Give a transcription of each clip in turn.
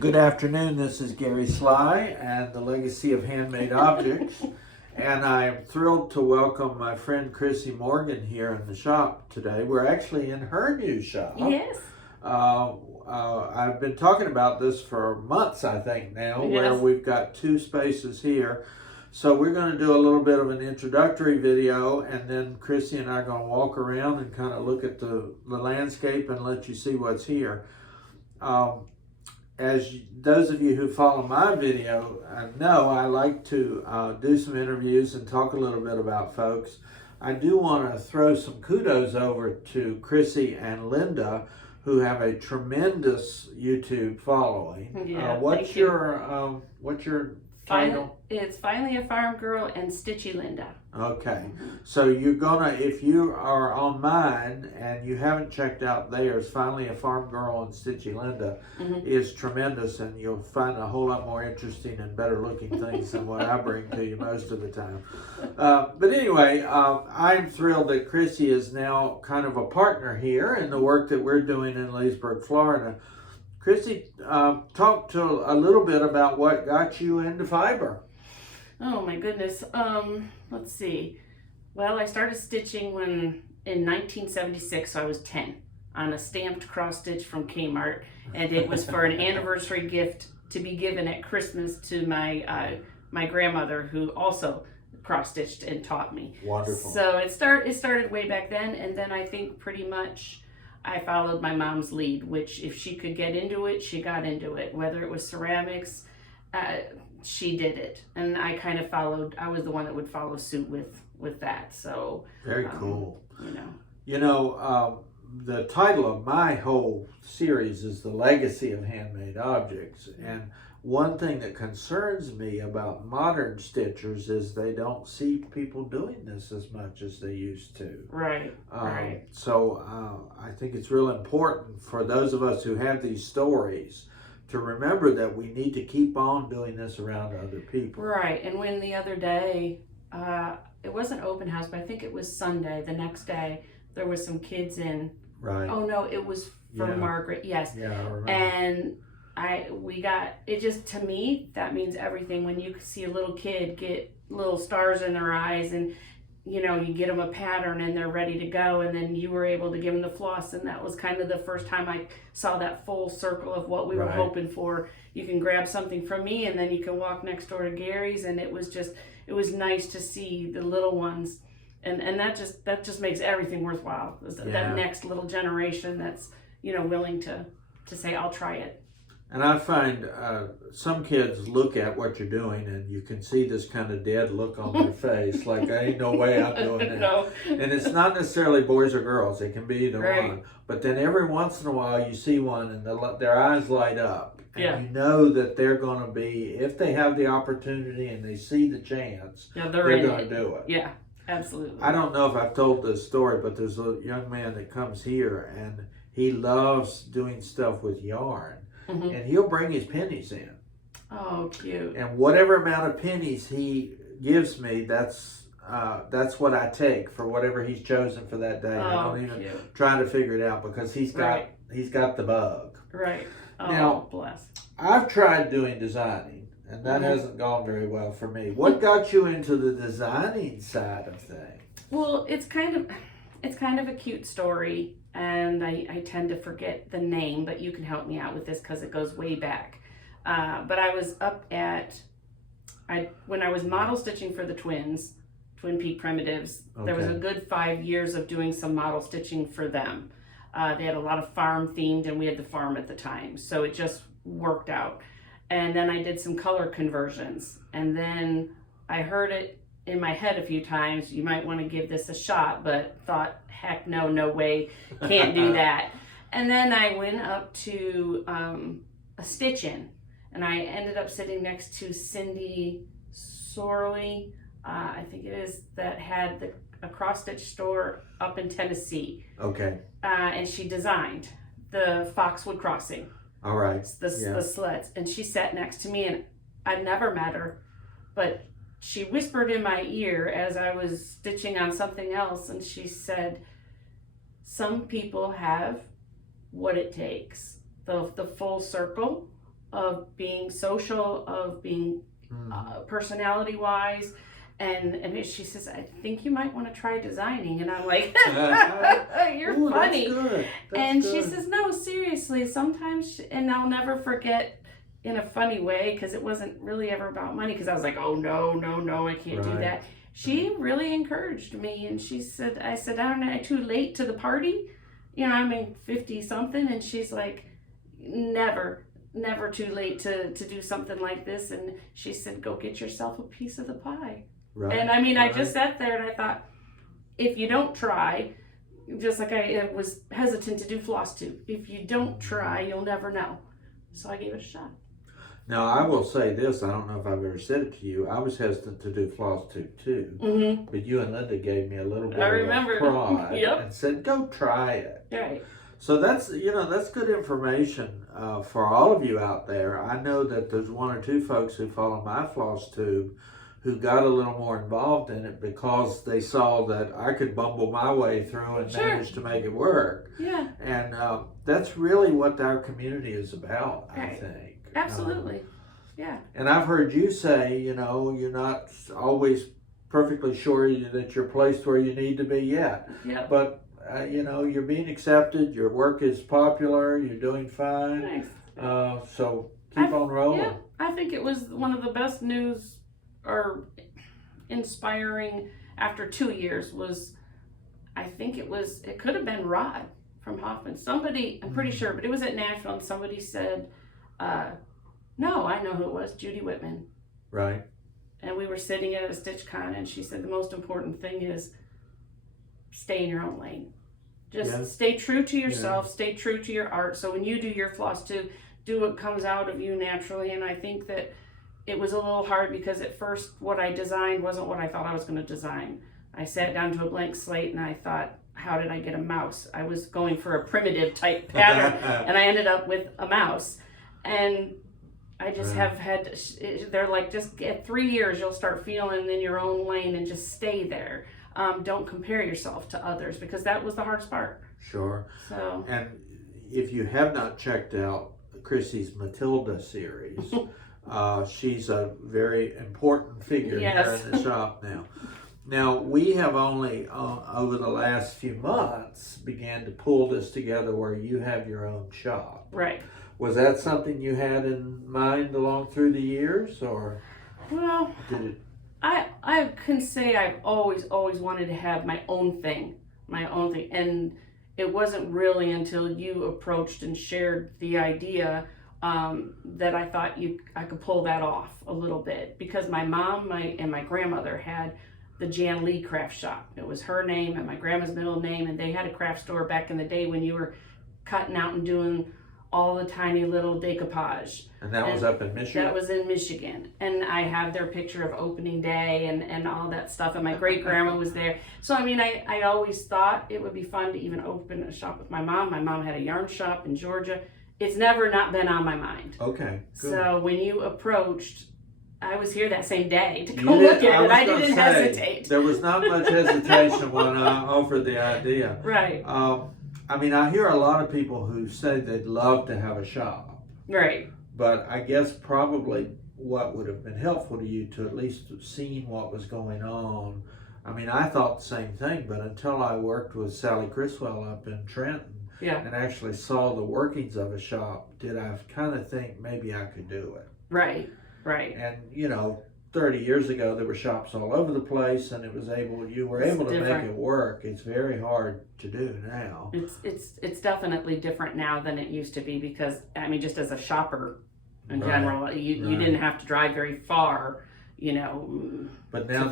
Good afternoon, this is Gary Sly and the Legacy of Handmade Objects. And I am thrilled to welcome my friend Chrissy Morgan here in the shop today. We're actually in her new shop. Yes. I've been talking about this for months, I think now, where we've got two spaces here. So we're going to do a little bit of an introductory video, and then Chrissy and I are going to walk around and kind of look at the landscape and let you see what's here. As those of you who follow my video know, I like to do some interviews and talk a little bit about folks. I do want to throw some kudos over to Chrissy and Linda, who have a tremendous YouTube following. Yeah, what's your title? It's Finally a Farm Girl and Stitchy Linda. Okay, so you're gonna, if you are on mine and you haven't checked out theirs, Finally a Farm Girl and Stitchy Linda is tremendous, and you'll find a whole lot more interesting and better looking things than what I bring to you most of the time. But anyway, I'm thrilled that Chrissy is now kind of a partner here in the work that we're doing in Leesburg, Florida. Chrissy, talk to a little bit about what got you into fiber. Oh my goodness. Let's see. Well, I started stitching in 1976, so I was 10, on a stamped cross stitch from Kmart, and it was for an anniversary gift to be given at Christmas to my my grandmother, who also cross stitched and taught me. Wonderful. So it started way back then, and then I think pretty much I followed my mom's lead, which if she could get into it, she got into it. Whether it was ceramics, she did it, and I kind of followed. I was the one that would follow suit with that. So very cool. The title of my whole series is The Legacy of Handmade Objects, and one thing that concerns me about modern stitchers is they don't see people doing this as much as they used to. Right. Right. So I think it's real important for those of us who have these stories to remember that we need to keep on doing this around other people. Right. And when the other day, it wasn't open house, but I think it was Sunday, the next day, there was some kids in. Right. Oh no, it was for Margaret. Yes. Yeah, I remember. And we got it. Just, to me, that means everything. When you see a little kid get little stars in their eyes, and you get them a pattern and they're ready to go, and then you were able to give them the floss, and that was kind of the first time I saw that full circle of what we were hoping for. You can grab something from me, and then you can walk next door to Gary's, and it was nice to see the little ones, and that just makes everything worthwhile. That next little generation that's willing to say, I'll try it. And I find some kids look at what you're doing, and you can see this kind of dead look on their face, like, ain't no way I'm doing that. No. And it's not necessarily boys or girls. It can be either one. But then every once in a while you see one, and their eyes light up. And you know that they're going to be, if they have the opportunity and they see the chance, they're going to do it. Yeah, absolutely. I don't know if I've told this story, but there's a young man that comes here, and he loves doing stuff with yarn. And he'll bring his pennies in. Oh, cute. And whatever amount of pennies he gives me, that's what I take for whatever he's chosen for that day. I don't even try to figure it out, because he's got the bug. Right. Oh, now, bless. I've tried doing designing, and that hasn't gone very well for me. What got you into the designing side of things? Well, it's kind of a cute story. And I tend to forget the name, but you can help me out with this because it goes way back. But I was up when I was model stitching for the Twin Peak Primitives, there was a good 5 years of doing some model stitching for them. They had a lot of farm themed, and we had the farm at the time. So it just worked out. And then I did some color conversions. And then I heard it in my head a few times, you might want to give this a shot, but thought, heck no way, can't do that. And then I went up to a stitch-in, and I ended up sitting next to Cindy Sorley, I think it is, that had a cross-stitch store up in Tennessee. Okay. And she designed the Foxwood Crossing. All right. The sleds. And she sat next to me, and I'd never met her, but she whispered in my ear as I was stitching on something else, and she said, some people have what it takes, the full circle, of being social, of being personality wise. And she says, I think you might want to try designing. And I'm like, you're Ooh, funny. That's good. And she says, no, seriously, sometimes, and I'll never forget in a funny way, because it wasn't really ever about money, because I was like, oh, no, I can't do that. She really encouraged me, and she said, I said, aren't I too late to the party? You know, I'm in 50 something, and she's like, never too late to do something like this. And she said, go get yourself a piece of the pie. Right. And I mean, I just sat there and I thought, if you don't try, just like I was hesitant to do Flosstube, if you don't try, you'll never know. So I gave it a shot. Now, I will say this, I don't know if I've ever said it to you, I was hesitant to do Flosstube too, but you and Linda gave me a little bit of prod and said, go try it. Right. So that's good information for all of you out there. I know that there's one or two folks who follow my Flosstube who got a little more involved in it because they saw that I could bumble my way through and manage to make it work. Yeah. And that's really what our community is about, I think. Absolutely. Yeah. And I've heard you say, you're not always perfectly sure that you're placed where you need to be yet. Yeah. But, you're being accepted, your work is popular, you're doing fine. Thanks. So keep on rolling. Yeah, I think it was one of the best news or inspiring after 2 years was, I think it could have been Rod from Hoffman. Somebody, I'm pretty sure, but it was at Nashville, and somebody said, no, I know who it was, Judy Whitman. Right. And we were sitting at a Stitch Con, and she said the most important thing is stay in your own lane. Just stay true to yourself, stay true to your art. So when you do your Flosstube, do what comes out of you naturally. And I think that it was a little hard because at first what I designed wasn't what I thought I was going to design. I sat down to a blank slate and I thought, how did I get a mouse? I was going for a primitive type pattern and I ended up with a mouse. And I just have had, they're like, just at 3 years, you'll start feeling in your own lane and just stay there. Don't compare yourself to others, because that was the hardest part. Sure. So. And if you have not checked out Chrissy's Matilda series, she's a very important figure here in the shop now. Now, we have only, over the last few months, began to pull this together where you have your own shop. Right. Was that something you had in mind along through the years, or well, did it? I can say I've always wanted to have my own thing, and it wasn't really until you approached and shared the idea that I thought I could pull that off a little bit, because my mom and my grandmother had the Jan Lee craft shop. It was her name and my grandma's middle name, and they had a craft store back in the day when you were cutting out and doing all the tiny little decoupage. And that was up in Michigan? That was in Michigan. And I have their picture of opening day and all that stuff. And my great grandma was there. So, I mean, I always thought it would be fun to even open a shop with my mom. My mom had a yarn shop in Georgia. It's never not been on my mind. Okay, good. So when you approached, I was here that same day to go look at it. I didn't hesitate. There was not much hesitation when I offered the idea. Right. I mean, I hear a lot of people who say they'd love to have a shop. Right. But I guess probably what would have been helpful to you to at least have seen what was going on. I mean, I thought the same thing, but until I worked with Sally Criswell up in Trenton and actually saw the workings of a shop, did I kind of think maybe I could do it. Right, right. And, 30 years ago, there were shops all over the place, and you were able to make it work. It's very hard to do now. It's definitely different now than it used to be, because I mean, just as a shopper in general, you didn't have to drive very far, But now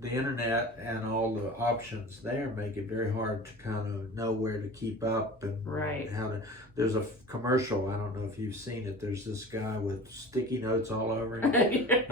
the internet and all the options there make it very hard to kind of know where to keep up and how to. There's a commercial, I don't know if you've seen it, there's this guy with sticky notes all over him.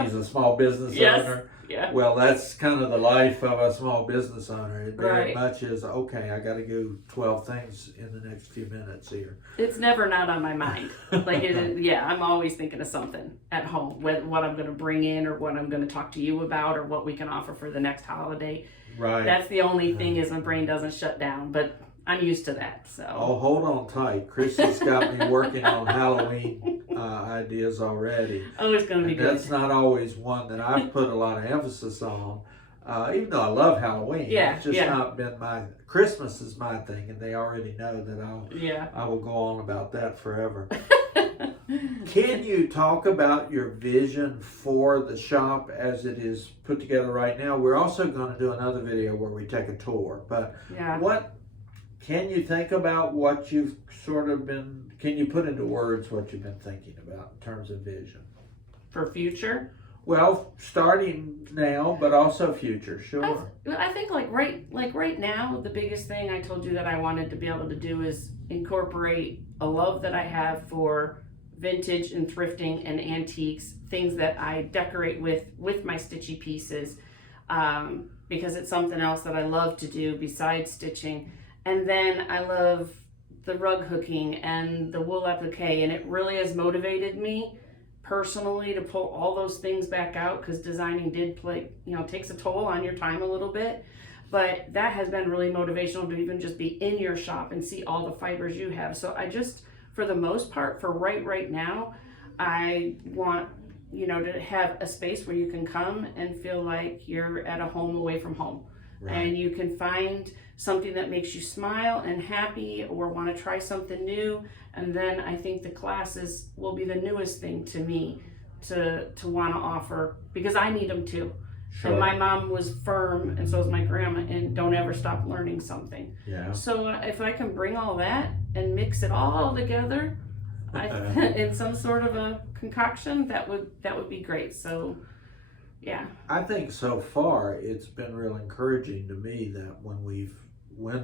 He's a small business owner. Yeah. Well, that's kind of the life of a small business owner. It very much is, okay, I got to do 12 things in the next few minutes here. It's never not on my mind. Like, I'm always thinking of something at home, what I'm going to bring in or what I'm going to talk to you about or what we can offer for the next holiday. Right. That's the only thing is my brain doesn't shut down, but I'm used to that. So. Oh, hold on tight. Chrissy's got me working on Halloween ideas already. Oh, it's going to be And good. that's not always one that I've put a lot of emphasis on. Even though I love Halloween, it's just not been Christmas is my thing, and they already know that I will go on about that forever. Can you talk about your vision for the shop as it is put together right now? We're also going to do another video where we take a tour, but what can you think about what you've sort of been, can you put into words what you've been thinking about in terms of vision? For future? Well, starting now, but also future, sure. I think like right now, the biggest thing I told you that I wanted to be able to do is incorporate a love that I have for vintage and thrifting and antiques, things that I decorate with my stitchy pieces, because it's something else that I love to do besides stitching. And then I love the rug hooking and the wool applique, and it really has motivated me personally to pull all those things back out, because designing did takes a toll on your time a little bit, but that has been really motivational to even just be in your shop and see all the fibers you have. So I just, for the most part, for right now, I want to have a space where you can come and feel like you're at a home away from home. Right. And you can find something that makes you smile and happy, or want to try something new. And then I think the classes will be the newest thing to me to want to offer, because I need them too. Sure. And my mom was firm, and so is my grandma, and don't ever stop learning something. Yeah. So if I can bring all that and mix it all together in some sort of a concoction, that would be great. So yeah. I think so far it's been real encouraging to me that when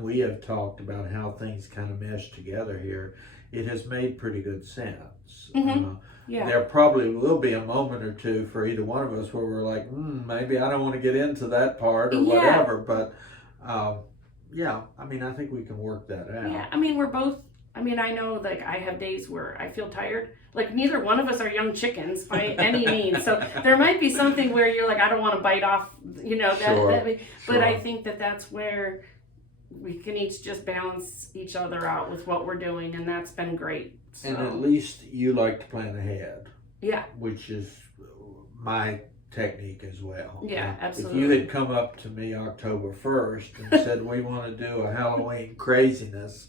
we have talked about how things kind of mesh together here, it has made pretty good sense. Mm-hmm. There probably will be a moment or two for either one of us where we're like, maybe I don't want to get into that part or whatever. But I think we can work that out. Yeah, I mean, we're both. I mean, I know, like, I have days where I feel tired. Like, neither one of us are young chickens by any means. So there might be something where you're like, I don't want to bite off, but I think that's where we can each just balance each other out with what we're doing, and that's been great. So. And at least you like to plan ahead. Yeah. Which is my technique as well. Yeah, absolutely. If you had come up to me October 1st and said, we want to do a Halloween craziness,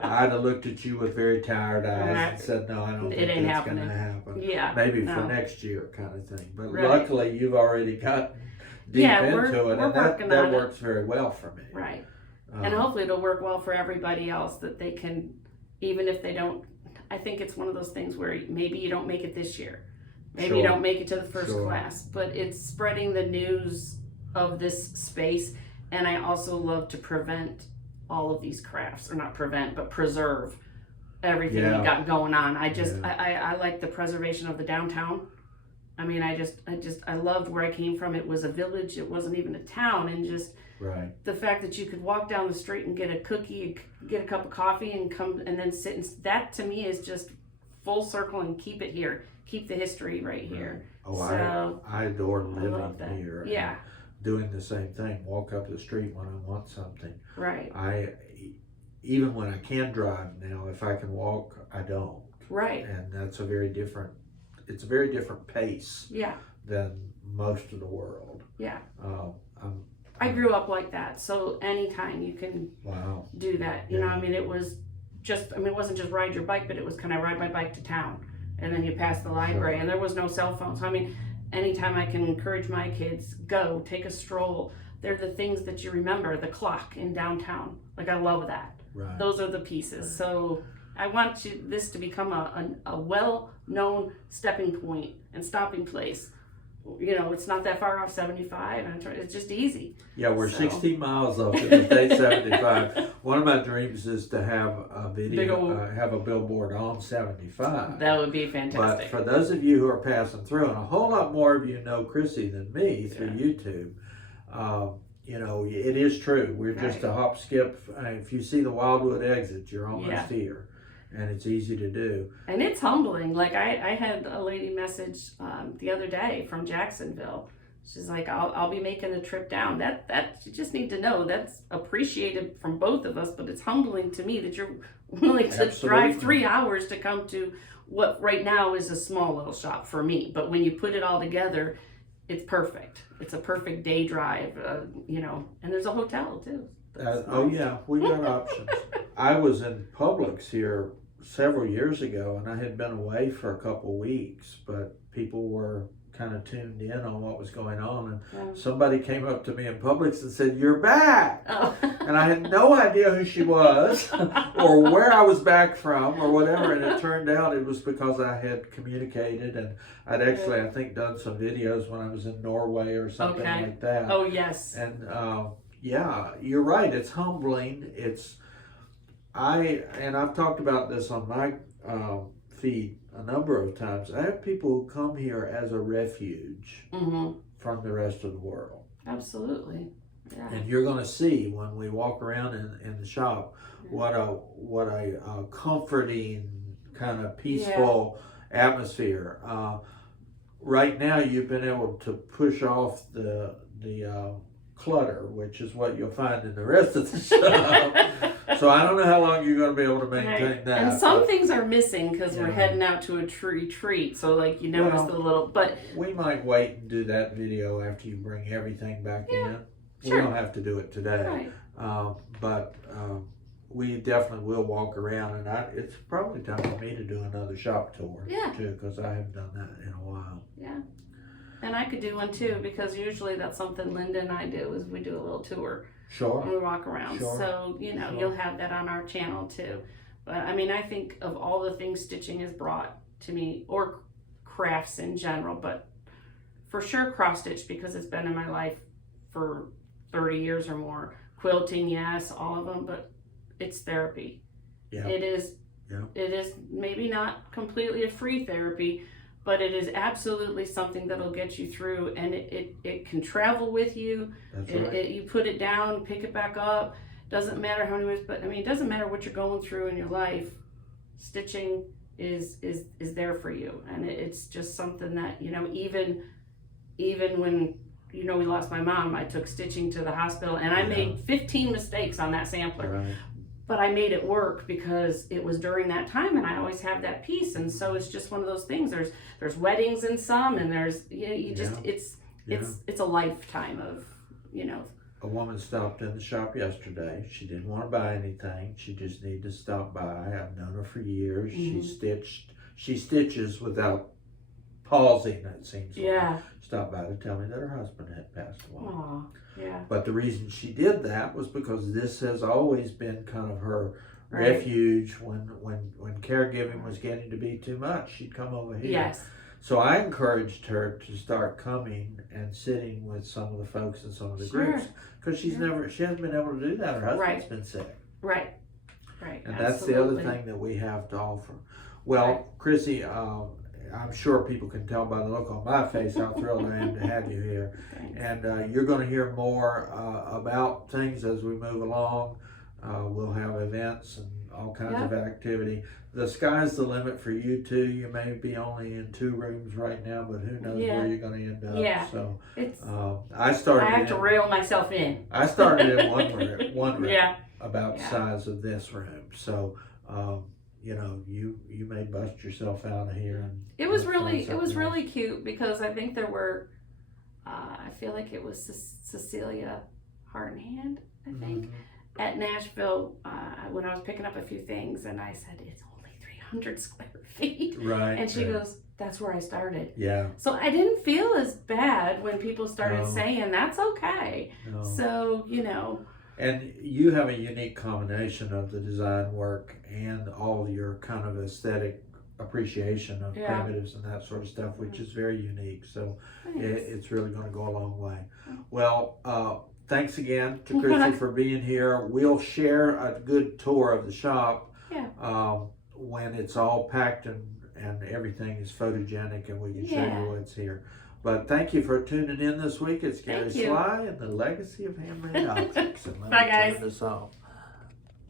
I'd have looked at you with very tired eyes and said, no, I don't think that's going to happen. Yeah. Maybe for next year kind of thing. But luckily, you've already gotten deep into it, and that works very well for me. Right. And hopefully it'll work well for everybody else, that they can, even if they don't, I think it's one of those things where maybe you don't make it this year. Maybe you don't make it to the first class, but it's spreading the news of this space. And I also love to prevent all of these crafts, or not prevent, but preserve everything we got going on. I like the preservation of the downtown. I mean, I loved where I came from. It was a village. It wasn't even a town. And just the fact that you could walk down the street and get a cookie, get a cup of coffee, and come and then sit, and that to me is just full circle, and keep it here. Keep the history right here. Oh, so, I adore living here. Yeah. Doing the same thing. Walk up the street when I want something. Right. Even when I can drive now, if I can walk, I don't. Right. And that's a very different pace. Yeah. Than most of the world. Yeah. I grew up like that, so anytime you can do that. You know, I mean, it wasn't just ride your bike, but it was, can I ride my bike to town? And then you pass the library, and there was no cell phone. So I mean, anytime I can encourage my kids, go take a stroll. They're the things that you remember. The clock in downtown, like, I love that. Right. Those are the pieces. So I want this to become a well-known stepping point and stopping place. You know, it's not that far off 75, and it's just easy. Yeah, we're 16 miles off Interstate 75. One of my dreams is to have a have a billboard on 75. That would be fantastic. But for those of you who are passing through, and a whole lot more of you know Chrissy than me through YouTube, it is true. We're just a hop, skip. If you see the Wildwood exit, you're almost here. And it's easy to do. And it's humbling. Like, I had a lady message the other day from Jacksonville. She's like, I'll be making the trip down. That you just need to know, that's appreciated from both of us, but it's humbling to me that you're willing to drive 3 hours to come to what right now is a small little shop for me. But when you put it all together, it's perfect. It's a perfect day drive, you know, and there's a hotel too. Oh yeah, we got options. I was in Publix here several years ago, and I had been away for a couple weeks, but people were kind of tuned in on what was going on, and somebody came up to me in Publix and said, "You're back," and I had no idea who she was or where I was back from or whatever, and it turned out it was because I had communicated, and I'd actually, I think, done some videos when I was in Norway or something like that. Oh yes. And yeah, you're right. It's humbling. I've talked about this on my feed a number of times. I have people who come here as a refuge from the rest of the world. Absolutely. Yeah. And you're going to see when we walk around in the shop what a comforting, kind of peaceful atmosphere. Right now, you've been able to push off the clutter, which is what you'll find in the rest of the shop. So I don't know how long you're going to be able to maintain that. And some things are missing because we're heading out to a retreat. So like you notice the little, but we might wait and do that video after you bring everything back in. Sure. We don't have to do it today, but we definitely will walk around, and it's probably time for me to do another shop tour too, because I haven't done that in a while. Yeah. And I could do one too, because usually that's something Linda and I do, is we do a little tour. Sure. And we walk around. Sure. So, you know, you'll have that on our channel too. But I mean, I think of all the things stitching has brought to me, or crafts in general, but for sure cross stitch, because it's been in my life for 30 years or more. Quilting, yes, all of them, but it's therapy. Yeah. It is. Yeah. It is maybe not completely a free therapy, but it is absolutely something that'll get you through, and it can travel with you. That's right. You put it down, pick it back up. Doesn't matter how many ways, but I mean, it doesn't matter what you're going through in your life. Stitching is there for you, and it's just something that, you know, even when, you know, we lost my mom, I took stitching to the hospital, and I made 15 mistakes on that sampler. Right. But I made it work because it was during that time, and I always have that peace. And so it's just one of those things. There's weddings in some, and there's, you know, you just it's a lifetime of, you know. A woman stopped in the shop yesterday. She didn't want to buy anything. She just needed to stop by. I've known her for years. She stitches without pausing, it seems like. Stopped by to tell me that her husband had passed away. Aww. Yeah. But the reason she did that was because this has always been kind of her refuge. When caregiving was getting to be too much, she'd come over here. Yes. So I encouraged her to start coming and sitting with some of the folks in some of the groups, because she hasn't been able to do that. Her husband's been sick. Right. And that's the other thing that we have to offer. Well, Chrissy, I'm sure people can tell by the look on my face how thrilled I am to have you here. Thanks. And you're going to hear more about things as we move along. We'll have events and all kinds of activity. The sky's the limit for you too. You may be only in 2 rooms right now, but who knows where you're going to end up. Yeah. So it's, I have to reel myself in. I started in one room about the Yeah. size of this room. So you know, you may bust yourself out of here. And it was really cute, because I think there were, I feel like it was Cecilia Heart and Hand, I think, at Nashville, when I was picking up a few things, and I said, it's only 300 square feet. Right. And she goes, that's where I started. Yeah. So I didn't feel as bad when people started saying, that's okay. No. So, you know. And you have a unique combination of the design work and all your kind of aesthetic appreciation of primitives and that sort of stuff, which is very unique. So it's really going to go a long way. Well, thanks again to Chrissy for being here. We'll share a good tour of the shop when it's all packed and everything is photogenic, and we can show you what's here. But thank you for tuning in this week. It's Gary Sly and the Legacy of Handmade Objects. And Bye, guys. Turn this off.